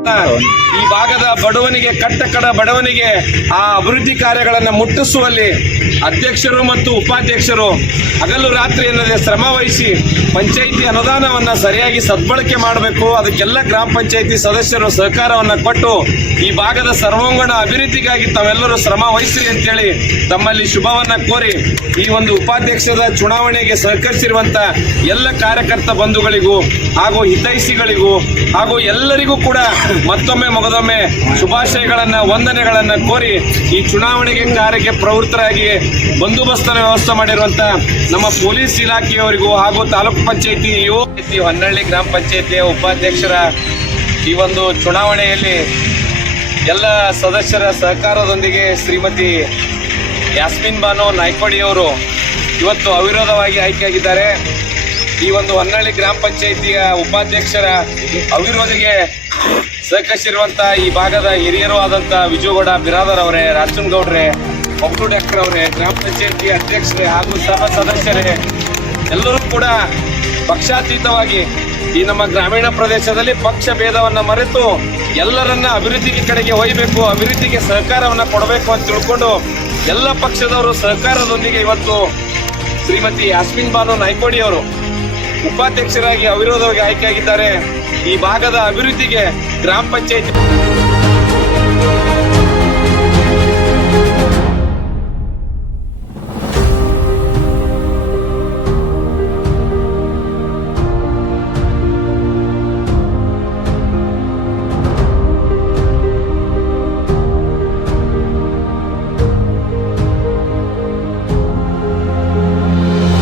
ಈ ಭಾಗದ ಬಡವನಿಗೆ ಕಟ್ಟ ಕಡ ಬಡವನಿಗೆ ಆ ಅಭಿವೃದ್ಧಿ ಕಾರ್ಯಗಳನ್ನು ಮುಟ್ಟಿಸುವಲ್ಲಿ ಅಧ್ಯಕ್ಷರು ಮತ್ತು ಉಪಾಧ್ಯಕ್ಷರು ಹಗಲು ರಾತ್ರಿ ಎನ್ನದೆ ಶ್ರಮ ವಹಿಸಿ ಪಂಚಾಯಿತಿ ಅನುದಾನವನ್ನ ಸರಿಯಾಗಿ ಸದ್ಬಳಕೆ ಮಾಡಬೇಕು. ಅದಕ್ಕೆಲ್ಲ ಗ್ರಾಮ ಪಂಚಾಯಿತಿ ಸದಸ್ಯರು ಸಹಕಾರವನ್ನ ಕೊಟ್ಟು ಈ ಭಾಗದ ಸರ್ವಾಂಗಣ ಅಭಿವೃದ್ಧಿಗಾಗಿ ತಾವೆಲ್ಲರೂ ಶ್ರಮ ವಹಿಸಿರಿ ಅಂತೇಳಿ ತಮ್ಮಲ್ಲಿ ಶುಭವನ್ನು ಕೋರಿ ಈ ಒಂದು ಉಪಾಧ್ಯಕ್ಷದ ಚುನಾವಣೆಗೆ ಸಹಕರಿಸಿರುವಂತ ಎಲ್ಲ ಕಾರ್ಯಕರ್ತ ಬಂಧುಗಳಿಗೂ ಹಾಗೂ ಹಿತೈಷಿಗಳಿಗೂ ಹಾಗೂ ಎಲ್ಲರಿಗೂ ಕೂಡ ಮತ್ತೊಮ್ಮೆ ಮೊಗದೊಮ್ಮೆ ಶುಭಾಶಯಗಳನ್ನು, ವಂದನೆಗಳನ್ನು ಕೋರಿ ಈ ಚುನಾವಣೆಗೆ ಕಾರ್ಯಕ್ಕೆ ಪ್ರವೃತ್ತರಾಗಿ ಬಂದೋಬಸ್ತರ ವ್ಯವಸ್ಥೆ ಮಾಡಿರುವಂತ ನಮ್ಮ ಪೊಲೀಸ್ ಇಲಾಖೆಯವರಿಗೂ ಹಾಗೂ ತಾಲೂಕು ಪಂಚಾಯತಿ ಹೊನ್ನಳ್ಳಿ ಗ್ರಾಮ ಪಂಚಾಯತಿಯ ಉಪಾಧ್ಯಕ್ಷರ ಈ ಒಂದು ಚುನಾವಣೆಯಲ್ಲಿ ಎಲ್ಲ ಸದಸ್ಯರ ಸಹಕಾರದೊಂದಿಗೆ ಶ್ರೀಮತಿ ಯಾಸ್ಮಿನ್ ಬಾನು ನಾಯ್ಕೋಡಿಯವರು ಇವತ್ತು ಅವಿರೋಧವಾಗಿ ಆಯ್ಕೆಯಾಗಿದ್ದಾರೆ. ಈ ಒಂದು ಹೊನ್ನಾಳಿ ಗ್ರಾಮ ಪಂಚಾಯಿತಿಯ ಉಪಾಧ್ಯಕ್ಷರ ಅವಿರೋಧಿಗೆ ಸಹಕರಿಸಿರುವಂತ ಈ ಭಾಗದ ಹಿರಿಯರು ಆದಂತ ವಿಜಯಗೌಡ ಬಿರಾದರ್ ಅವರೇ, ರಾಜನ್ ಗೌಡ್ರೆ ಒಬ್ಬರು ಡಾಕ್ಟರ್ ಅವರೇ, ಗ್ರಾಮ ಪಂಚಾಯಿತಿ ಅಧ್ಯಕ್ಷರೇ ಹಾಗೂ ಸಹ ಸದಸ್ಯರೇ, ಎಲ್ಲರೂ ಕೂಡ ಪಕ್ಷಾತೀತವಾಗಿ ಈ ನಮ್ಮ ಗ್ರಾಮೀಣ ಪ್ರದೇಶದಲ್ಲಿ ಪಕ್ಷ ಭೇದವನ್ನ ಮರೆತು ಎಲ್ಲರನ್ನ ಅಭಿವೃದ್ಧಿಗೆ ಕಡೆಗೆ ಒಯ್ಯಬೇಕು ಅಭಿವೃದ್ಧಿಗೆ ಸಹಕಾರವನ್ನ ಕೊಡಬೇಕು ಅಂತ ತಿಳ್ಕೊಂಡು ಎಲ್ಲ ಪಕ್ಷದವರು ಸಹಕಾರದೊಂದಿಗೆ ಇವತ್ತು ಶ್ರೀಮತಿ ಯಾಸ್ಮಿನ್ ಬಾನು ನಾಯ್ಕೋಡಿ ಅವರು ಉಪಾಧ್ಯಕ್ಷರಾಗಿ ಅವಿರೋಧವಾಗಿ ಆಯ್ಕೆಯಾಗಿದ್ದಾರೆ. ಈ ಭಾಗದ ಅಭಿವೃದ್ಧಿಗೆ ಗ್ರಾಮ ಪಂಚಾಯತಿ